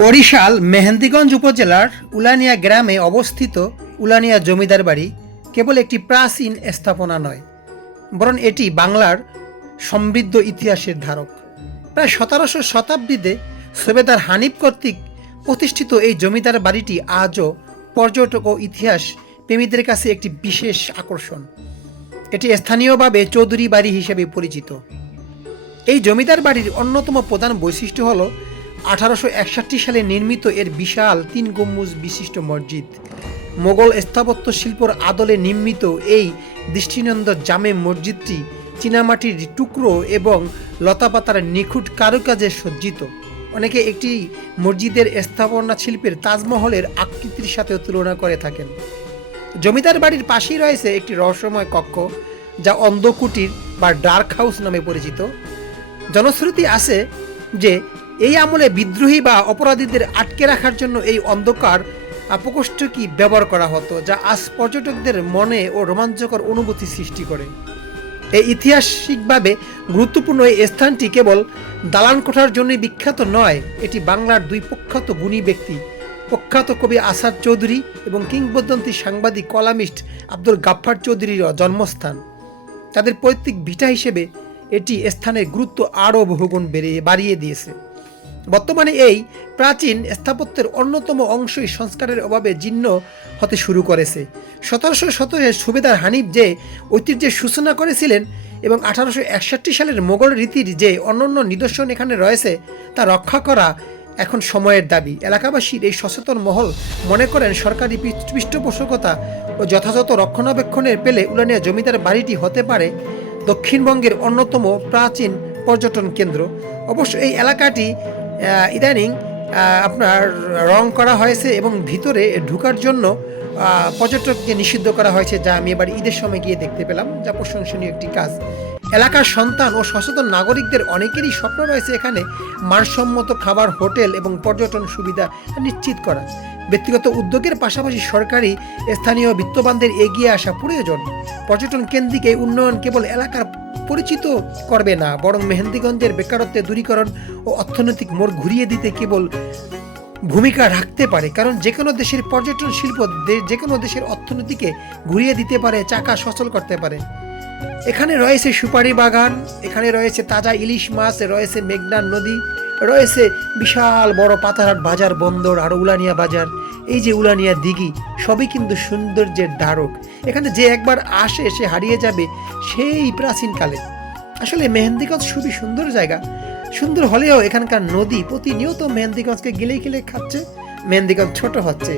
বরিশাল মেহেন্দিগঞ্জ উপজেলার উলানিয়া গ্রামে অবস্থিত উলানিয়া জমিদার বাড়ি কেবল একটি প্রাচীন স্থাপনা নয়, বরং এটি বাংলার সমৃদ্ধ ইতিহাসের ধারক। প্রায় 17শো শতাব্দীতে সুবেদার হানিফ কর্তৃক প্রতিষ্ঠিত এই জমিদার বাড়িটি আজও পর্যটক ও ইতিহাস প্রেমীদের কাছে একটি বিশেষ আকর্ষণ। এটি স্থানীয়ভাবে চৌধুরী বাড়ি হিসেবে পরিচিত। এই জমিদার বাড়ির অন্যতম প্রধান বৈশিষ্ট্য হল 1861 সালে নির্মিত এর বিশাল 3 গম্বুজ বিশিষ্ট মসজিদ। মোগল স্থাপত্য শিল্পর আদলে নির্মিত এই দৃষ্টিনন্দন জামে মসজিদটি চীনামাটির টুকরো এবং লতাপাতার নিখুঁত কারুকাজে সজ্জিত। অনেকে একটি মসজিদের স্থাপনা শিল্পের তাজমহলের আকৃতির সাথে তুলনা করে থাকেন। জমিদার বাড়ির পাশেই রয়েছে একটি রহস্যময় কক্ষ, যা অন্ধকুটির বা ডার্ক হাউস নামে পরিচিত। জনশ্রুতি আছে যে এই আমলে বিদ্রোহী বা অপরাধীদের আটকে রাখার জন্য এই অন্ধকার প্রকোষ্ঠটি ব্যবহার করা হতো, যা আজ পর্যটকদের মনে ও রোমাঞ্চকর অনুভূতি সৃষ্টি করে। এই ঐতিহাসিকভাবে গুরুত্বপূর্ণ এই স্থানটি কেবল দালান কোঠার জন্যই বিখ্যাত নয়, এটি বাংলার দুই প্রখ্যাত গুণী ব্যক্তি, প্রখ্যাত কবি আসাদ চৌধুরী এবং কিংবদন্তি সাংবাদিক কলামিস্ট আব্দুল গাফফার চৌধুরীর জন্মস্থান। তাদের পৈতৃক ভিটা হিসেবে এটি স্থানের গুরুত্ব আরও বহুগুণ বাড়িয়ে দিয়েছে। বর্তমানে এই প্রাচীন স্থাপত্যের অন্যতম অংশই সংস্কারের অভাবে জীর্ণ হতে শুরু করেছে। 17শো শতকে সুবেদার হানিফ যে ঐতিহ্যের সূচনা করেছিলেন এবং 1861 সালের মোগল রীতির যে অনন্য নিদর্শন এখানে রয়েছে তা রক্ষা করা এখন সময়ের দাবি। এলাকাবাসীর এই সচেতন মহল মনে করেন সরকারি পৃষ্ঠপোষকতা ও যথাযথ রক্ষণাবেক্ষণের পেলে উলানিয়া জমিদার বাড়িটি হতে পারে দক্ষিণবঙ্গের অন্যতম প্রাচীন পর্যটন কেন্দ্র। অবশ্য এই এলাকাটি ইদানিং আপনার রং করা হয়েছে এবং ভিতরে ঢোকার জন্য পর্যটককে নিষিদ্ধ করা হয়েছে, যা আমি এবার ঈদের সময় গিয়ে দেখতে পেলাম, যা প্রশংসনীয় একটি কাজ। এলাকার সন্তান ও সচেতন নাগরিকদের অনেকেরই স্বপ্ন রয়েছে এখানে মানসম্মত খাবার, হোটেল এবং পর্যটন সুবিধা নিশ্চিত করা। ব্যক্তিগত উদ্যোগের পাশাপাশি সরকারি স্থানীয় বিত্তবানদের এগিয়ে আসা প্রয়োজন। পর্যটন কেন্দ্রিক এই উন্নয়ন কেবল এলাকার পরিচিত করবে না, বরং মেহেন্দিগঞ্জের বেকারত্বের দূরীকরণ ও অর্থনৈতিক মোড় ঘুরিয়ে দিতে কেবল ভূমিকা রাখতে পারে। কারণ যে কোনো দেশের পর্যটন শিল্প যে কোনো দেশের অর্থনীতিকে ঘুরিয়ে দিতে পারে, চাকা সচল করতে পারে। এখানে রয়েছে সুপারি বাগান, এখানে রয়েছে তাজা ইলিশ মাছ, রয়েছে মেঘনা নদী, রয়েছে বিশাল বড় পাতারহাট বাজার বন্দর, আর উলানিয়া বাজার, এই যে উলানিয়া দিঘি, সবই কিন্তু সৌন্দর্যের ধারক। এখানে যে একবার আসে সে হারিয়ে যাবে সেই প্রাচীনকালে। আসলে মেহেন্দিগঞ্জ খুবই সুন্দর জায়গা, সুন্দর হলেও এখানকার নদী প্রতিনিয়ত মেহেন্দিগঞ্জকে গিলে খাচ্ছে। মেহেন্দিগঞ্জ ছোট হচ্ছে।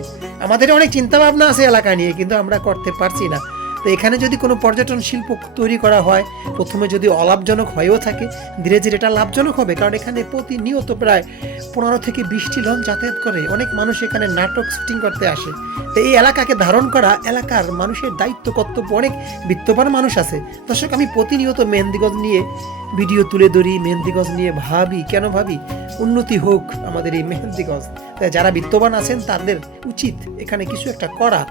আমাদের অনেক চিন্তা ভাবনা আছে এলাকা নিয়ে, কিন্তু আমরা করতে পারছি না। তো এখানে যদি কোনো পর্যটন শিল্প তৈরি করা হয়, প্রথমে যদি অলাভজনক হয়েও থাকে, ধীরে ধীরে এটা লাভজনক হবে। কারণ এখানে প্রতিনিয়ত প্রায় 15 থেকে 20টি লঞ্চ যাতায়াত করে। অনেক মানুষ এখানে নাটক শুটিং করতে আসে। তো এই এলাকাকে ধারণ করা এলাকার মানুষের দায়িত্ব, কর্তব্য। অনেক বিত্তবান মানুষ আছে। দর্শক, আমি প্রতিনিয়ত মেহেন্দিগঞ্জ নিয়ে ভিডিও তুলে ধরি, মেহেন্দিগঞ্জ নিয়ে ভাবি, কেন ভাবি, উন্নতি হোক আমাদের এই মেহেন্দিগঞ্জ। তাই যারা বিত্তবান আছেন তাদের উচিত এখানে কিছু একটা করা।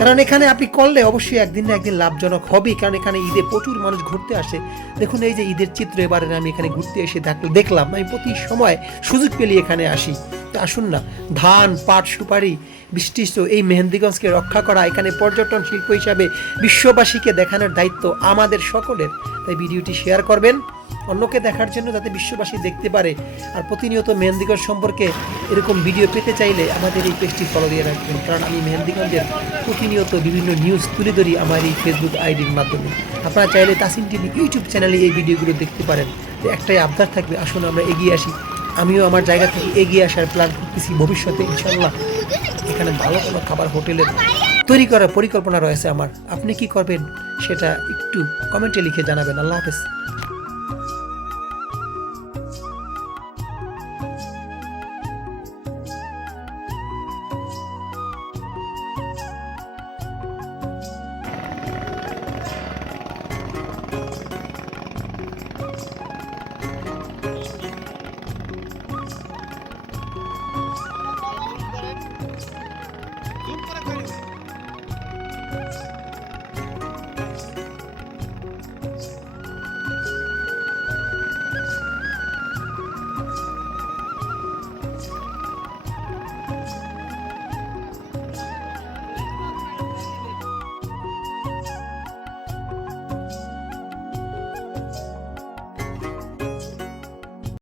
কারণ এখানে আপনি করলে অবশ্যই একদিন না একদিন লাভজনক হবেই। কারণ এখানে ঈদে প্রচুর মানুষ ঘুরতে আসে। দেখুন এই যে ঈদের চিত্র, এবারে আমি এখানে ঘুরতে এসে দেখলাম। আমি প্রতি সময় সুযোগ পেলে এখানে আসি। তো আসুন না, ধান, পাট, সুপারি বিশিষ্ট এই মেহেন্দিগঞ্জকে রক্ষা করা, এখানে পর্যটন শিল্প হিসাবে বিশ্ববাসীকে দেখানোর দায়িত্ব আমাদের সকলের। তাই ভিডিওটি শেয়ার করবেন অন্যকে দেখার জন্য, যাতে বিশ্ববাসী দেখতে পারে। আর প্রতিনিয়ত মেহেন্দিগঞ্জ সম্পর্কে এরকম ভিডিও পেতে চাইলে আমাদের এই পেজটি ফলো দিয়ে রাখবেন। কারণ আমি মেহেন্দিগঞ্জের প্রতিনিয়ত বিভিন্ন নিউজ তুলে ধরি আমার এই ফেসবুক আইডির মাধ্যমে। আপনারা চাইলে তাসিন টিভি ইউটিউব চ্যানেলে এই ভিডিওগুলো দেখতে পারেন। তো একটাই আবদার থাকবে, আসুন আমরা এগিয়ে আসি। আমিও আমার জায়গা থেকে এগিয়ে আসার প্ল্যান করতেছি ভবিষ্যতে ইনশাল্লাহ। এখানে ভালো কোনো খাবার হোটেলের তৈরি করার পরিকল্পনা রয়েছে আমার। আপনি কি করবেন সেটা একটু কমেন্টে লিখে জানাবেন। আল্লাহ হাফেজ। জুম করে